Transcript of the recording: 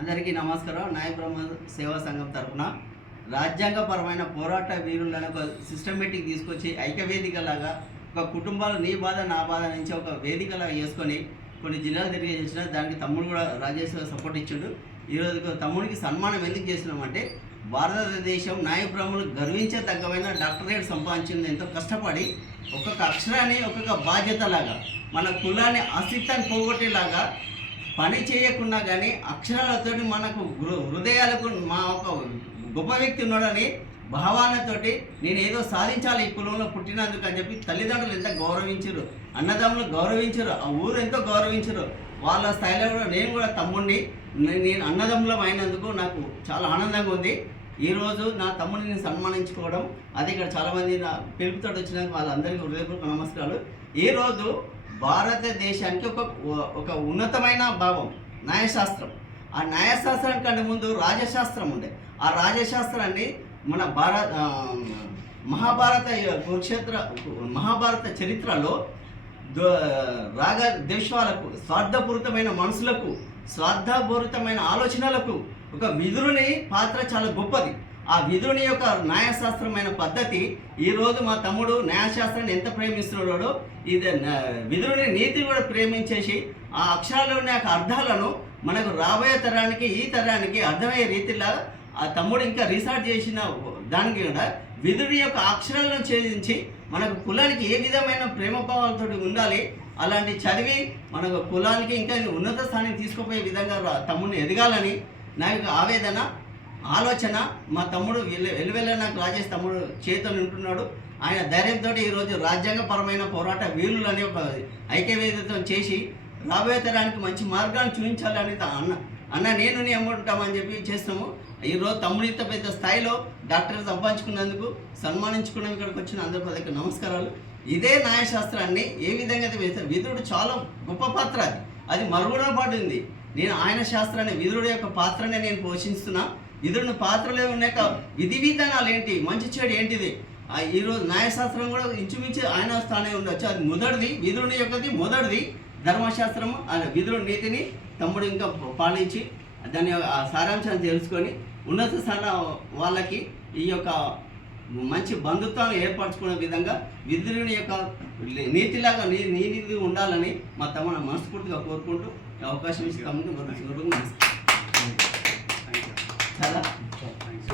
అందరికీ నమస్కారం. న్యాయ బ్రహ్మ సేవా సంఘం తరఫున రాజ్యాంగపరమైన పోరాట వీరులను ఒక సిస్టమేటిక్ తీసుకొచ్చి ఐక్యవేదికలాగా ఒక కుటుంబాలు నీ బాధ నా బాధ నుంచి ఒక వేదికలాగా చేసుకొని కొన్ని జిల్లాలు తిరిగి చేసిన దానికి తమ్ముడు కూడా రాజేష్ సపోర్ట్ ఇచ్చాడు. ఈరోజు తమ్ముడికి సన్మానం ఎందుకు చేసినామంటే భారతదేశం న్యాయ బ్రహ్మలు గర్వించదగ్గమైన డాక్టరేట్ సంపాదించింది ఎంతో కష్టపడి ఒక్కొక్క అక్షరాన్ని ఒక్కొక్క బాధ్యతలాగా మన కులాన్ని అస్తిత్వాన్ని పోగొట్టేలాగా పని చేయకుండా కానీ అక్షరాలతో మనకు హృదయాలకు మా ఒక గొప్ప వ్యక్తి ఉన్నాడని భావనతోటి నేను ఏదో సాధించాలి ఈ కులంలో పుట్టినందుకు అని చెప్పి తల్లిదండ్రులు ఎంత గౌరవించరు, అన్నదమ్ములు గౌరవించరు, ఆ ఊరు ఎంతో గౌరవించరు. వాళ్ళ స్థాయిలో కూడా నేను కూడా తమ్ముడిని నేను అన్నదమ్ములం అయినందుకు నాకు చాలా ఆనందంగా ఉంది. ఈరోజు నా తమ్ముడిని నేను సన్మానించుకోవడం అది ఇక్కడ చాలామంది నా పిలుపుతో వచ్చినందుకు వాళ్ళందరికీ హృదయపూర్వక నమస్కారాలు. ఈరోజు భారతదేశానికి ఒక ఉన్నతమైన భావం న్యాయశాస్త్రం. ఆ న్యాయశాస్త్రానికి కంటే ముందు రాజశాస్త్రం ఉండే. ఆ రాజశాస్త్రాన్ని మన మహాభారత చరిత్రలో రాగ దేశాలకు స్వార్థపూరితమైన మనసులకు స్వార్థపూరితమైన ఆలోచనలకు ఒక విదురుని పాత్ర చాలా గొప్పది. ఆ విదురుని యొక్క న్యాయశాస్త్రమైన పద్ధతి ఈరోజు మా తమ్ముడు న్యాయశాస్త్రాన్ని ఎంత ప్రేమిస్తున్నాడో ఇది విదురుని నీతిని కూడా ప్రేమించేసి ఆ అక్షరాల్లోని యొక్క అర్థాలను మనకు రాబోయే తరానికి ఈ తరానికి అర్థమయ్యే రీతిలో ఆ తమ్ముడు ఇంకా రీసెర్చ్ చేసిన దానికి కూడా విదురుని యొక్క అక్షరాలను ఛేదించి మనకు కులానికి ఏ విధమైన ప్రేమభావాలతో ఉండాలి అలాంటి చదివి మనకు కులానికి ఇంకా ఉన్నత స్థానానికి తీసుకుపోయే విధంగా తమ్ముడిని ఎదగాలని నా యొక్క ఆవేదన ఆలోచన. మా తమ్ముడు వెలువెల్ల నాకు రాజేష్ తమ్ముడు చేతులు ఉంటున్నాడు. ఆయన ధైర్యంతో ఈరోజు రాజ్యాంగపరమైన పోరాట వీరులు అనే ఒక ఐక్యవేదికతో చేసి రాబోయే తరానికి మంచి మార్గాన్ని చూపించాలని అన్న నేను నీ అమ్ముంటామని చెప్పి చేస్తున్నాము. ఈరోజు తమ్ముడు ఇంత పెద్ద స్థాయిలో డాక్టర్ సంపాదించుకున్నందుకు సన్మానించుకున్న ఇక్కడికి వచ్చిన అందరికీ నమస్కారాలు. ఇదే న్యాయశాస్త్రాన్ని ఏ విధంగా అయితే వేస్తారు విదురుడు చాలా గొప్ప పాత్ర అది మరుగున పడింది. నేను ఆయన శాస్త్రాన్ని విదురుడు యొక్క పాత్రనే నేను పోషిస్తున్నా. విదురుని పాత్రలో ఉన్న విధి విధానాలు ఏంటి, మంచి చెడు ఏంటిది, ఈరోజు న్యాయశాస్త్రం కూడా ఇంచుమించి ఆయన స్థానే ఉండొచ్చు. అది మొదటిది విదురుని యొక్కది మొదటిది ధర్మశాస్త్రము. ఆయన విదురుని నీతిని తమ్ముడు ఇంకా పాలించి దాని సారాంశాన్ని తెలుసుకొని ఉన్నత స్థాన వాళ్ళకి ఈ యొక్క మంచి బంధుత్వాన్ని ఏర్పరచుకునే విధంగా విదురుని యొక్క నీతిలాగా నీతి ఉండాలని మా తమ్ముడు మనస్ఫూర్తిగా కోరుకుంటూ అవకాశం ఇచ్చి తమ్ముడు చాలా